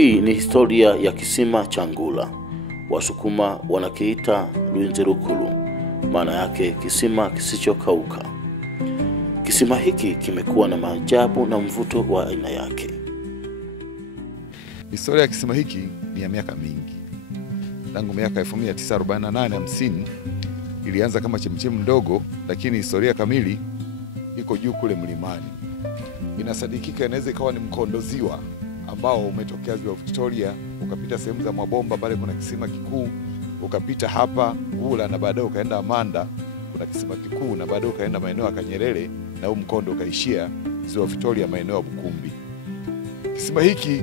Hii ni historia ya kisima cha Ngula. Wasukuma wanakiita Lwinzirukulu, maana yake kisima kisichokauka. Kisima hiki kimekuwa na maajabu na mvuto wa aina yake. Historia ya kisima hiki ni ya miaka mingi. Tangu miaka 1948-50 ilianza kama chemchemi ndogo, lakini historia kamili iko juu kule mlimani. Inasadikika inaweza ikawa ni mkondo ziwa ambao umetokea ziwa Victoria, ukapita sehemu za mabomba, pale kuna kisima kikuu, ukapita hapa Ngula na baadaye ukaenda Amanda, kuna kisima kikuu, na baadaye ukaenda maeneo ya Kanyerere na huu mkondo ukaishia ziwa Victoria maeneo ya Bukumbi. Kisima hiki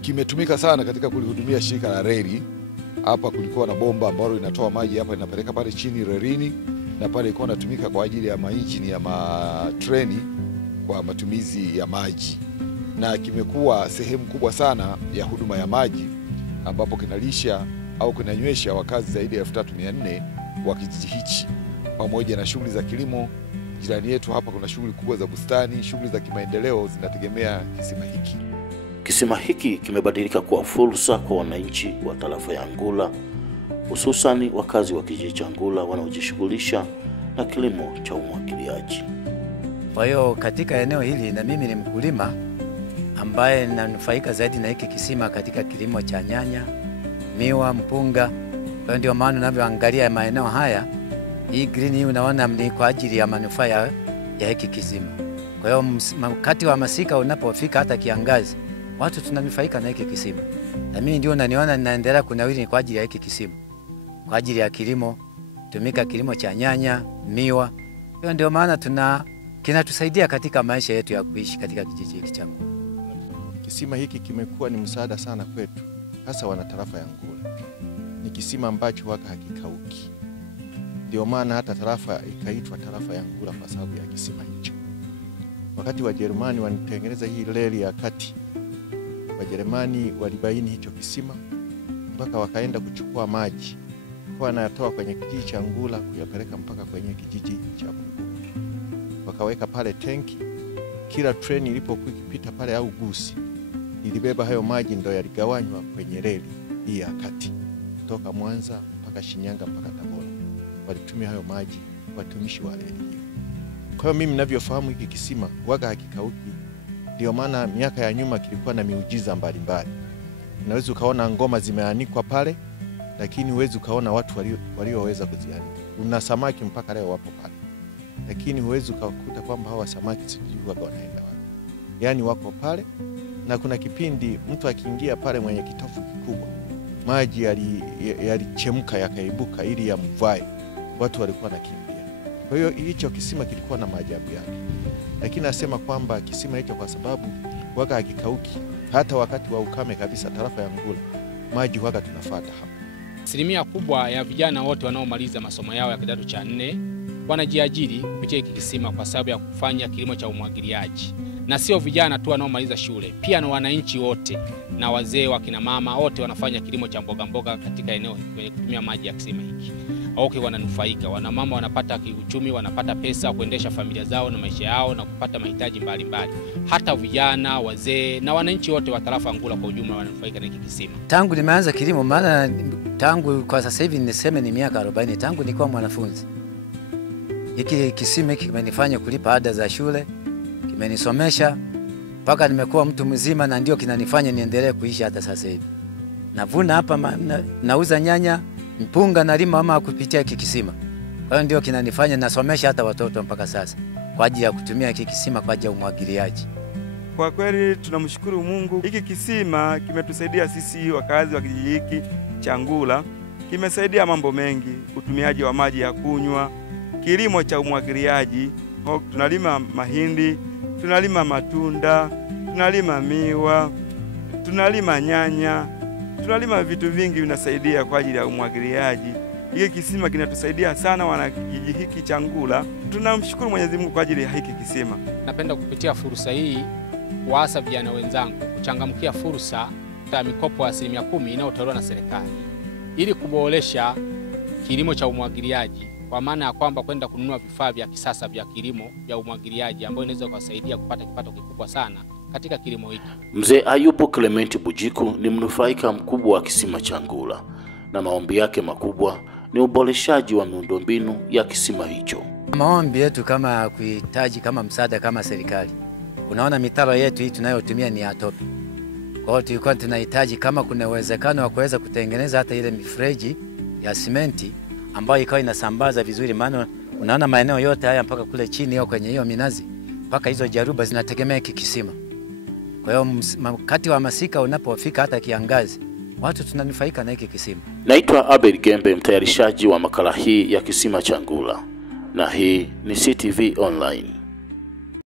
kimetumika sana katika kulihudumia shirika la reli. Hapa kulikuwa na bomba ambalo linatoa maji hapa linapeleka pale chini relini, na pale ilikuwa inatumika kwa ajili ya mainjini ya matreni kwa matumizi ya maji, na kimekuwa sehemu kubwa sana ya huduma ya maji, ambapo kinalisha au kinanywesha wakazi zaidi ya 3400 wa kijiji hichi, pamoja na shughuli za kilimo. Jirani yetu hapa kuna shughuli kubwa za bustani, shughuli za kimaendeleo zinategemea kisima hiki. Kisima hiki kimebadilika kuwa fursa kwa wananchi wa tarafa ya Ngula, hususani wakazi wa kijiji cha Ngula wanaojishughulisha na kilimo cha umwagiliaji. Kwa hiyo katika eneo hili, na mimi ni mkulima ambaye nanufaika zaidi na hiki kisima katika kilimo cha nyanya, miwa, mpunga. Kwa hiyo ndio maana unavyoangalia maeneo haya, hii green hii unaona ni kwa ajili ya manufaa ya hiki kisima. Kwa hiyo wakati wa masika unapofika, hata kiangazi, watu tunanufaika na hiki kisima. Na mimi ndio naniona ninaendelea kunawiri kwa ajili ya hiki kisima. Kwa ajili ya kilimo, tumika kilimo cha nyanya, miwa. Hiyo ndio maana kinatusaidia katika maisha yetu ya kuishi katika kijiji hiki cha Ngula. Kisima hiki kimekuwa ni msaada sana kwetu, hasa wana tarafa ya Ngula. Ni kisima ambacho waka hakikauki. Ndio maana hata tarafa ikaitwa tarafa ya Ngula kwa sababu ya kisima hicho. Wakati Wajerumani wanitengeneza hii reli ya kati, Wajerumani walibaini hicho kisima, mpaka wakaenda kuchukua maji kwa anatoa kwenye kijiji cha Ngula kuyapeleka mpaka kwenye kijiji cha Bukumbi. Wakaweka pale tenki, kila treni ilipokuwa ikipita pale au gusi ilibeba hayo maji, ndio yaligawanywa kwenye reli hii ya kati kutoka Mwanza mpaka Shinyanga mpaka Tabora. Walitumia hayo maji watumishi wa reli hiyo. Kwa hiyo mimi ninavyofahamu hiki kisima waga hakikauki. Ndio maana miaka ya nyuma kilikuwa na miujiza mbalimbali. Unaweza ukaona ngoma zimeanikwa pale, lakini huwezi ukaona watu walioweza kuzianika. Una samaki mpaka leo wapo pale, lakini huwezi ukakuta kwamba hawa samaki sijui waga wanaenda wapi. Yaani wako pale, na kuna kipindi mtu akiingia pale mwenye kitofu kikubwa, maji yalichemka yakaibuka ili yamvae, watu walikuwa nakimbia. Kwa hiyo hicho kisima kilikuwa na maajabu yake. Lakini nasema kwamba kisima hicho kwa sababu waga hakikauki, hata wakati wa ukame kabisa tarafa ya Ngula maji waga tunafuata hapa. Asilimia kubwa ya vijana wote wanaomaliza masomo yao ya kidato cha 4 wanajiajiri kupitia hiki kisima kwa sababu ya kufanya kilimo cha umwagiliaji. Na sio vijana tu wanaomaliza shule, pia na wananchi wote na wazee, wakina mama, wote wanafanya kilimo cha mboga mboga katika eneo hili kutumia maji ya kisima hiki. Wananufaika, wanamama wanapata kiuchumi, wanapata pesa kuendesha familia zao na maisha yao na kupata mahitaji mbalimbali. Hata vijana, wazee na wananchi wote wa tarafa ya Ngula kwa ujumla wananufaika na hiki kisima. Tangu nimeanza kilimo, maana tangu kwa sasa hivi niseme ni miaka 40 tangu nilikuwa mwanafunzi. Hiki kisima hiki kimenifanya kulipa ada za shule, kimenisomesha mpaka nimekuwa mtu mzima, na ndio kinanifanya niendelee kuishi hata sasa hivi. Navuna hapa, nauza nyanya, mpunga, nalima ama kupitia hiki kisima. Kwa hiyo ndio kinanifanya nasomesha hata watoto mpaka sasa kwa ajili ya kutumia hiki kisima kwa ajili ya umwagiliaji. Kwa kweli tunamshukuru Mungu. Hiki kisima kimetusaidia sisi wakazi wa kijiji hiki cha Ngula. Kimesaidia mambo mengi, utumiaji wa maji ya kunywa, kilimo cha umwagiliaji. Tunalima mahindi, tunalima matunda, tunalima miwa, tunalima nyanya, tunalima vitu vingi vinasaidia kwa ajili ya umwagiliaji. Hiki kisima kinatusaidia sana wana kijiji hiki cha Ngula. Tunamshukuru Mwenyezi Mungu kwa ajili ya hiki kisima. Napenda kupitia fursa hii kuwaasa vijana wenzangu kuchangamkia fursa ya mikopo ya 10% inayotolewa na serikali ili kuboresha kilimo cha umwagiliaji, kwa maana ya kwamba kwenda kununua vifaa vya kisasa vya kilimo vya umwagiliaji ambayo inaweza kusaidia kupata kipato kikubwa sana katika kilimo hiki. Mzee Ayubu Clement Bujiku ni mnufaika mkubwa wa kisima cha Ngula, na maombi yake makubwa ni uboreshaji wa miundombinu ya kisima hicho. Maombi yetu kama kuhitaji kama msaada kama serikali. Unaona mitaro yetu hii tunayotumia ni ya tope. Kwa hiyo tulikuwa tunahitaji kama kuna uwezekano wa kuweza kutengeneza hata ile mifereji ya simenti ambayo ikawa inasambaza vizuri, maana unaona maeneo yote haya mpaka kule chini au kwenye hiyo minazi mpaka hizo jaruba zinategemea kisima. Kwa hiyo wakati wa masika unapofika hata kiangazi, watu tunanufaika na hiki kisima. Naitwa Abel Gembe, mtayarishaji wa makala hii ya kisima cha Ngula, na hii ni CTV Online.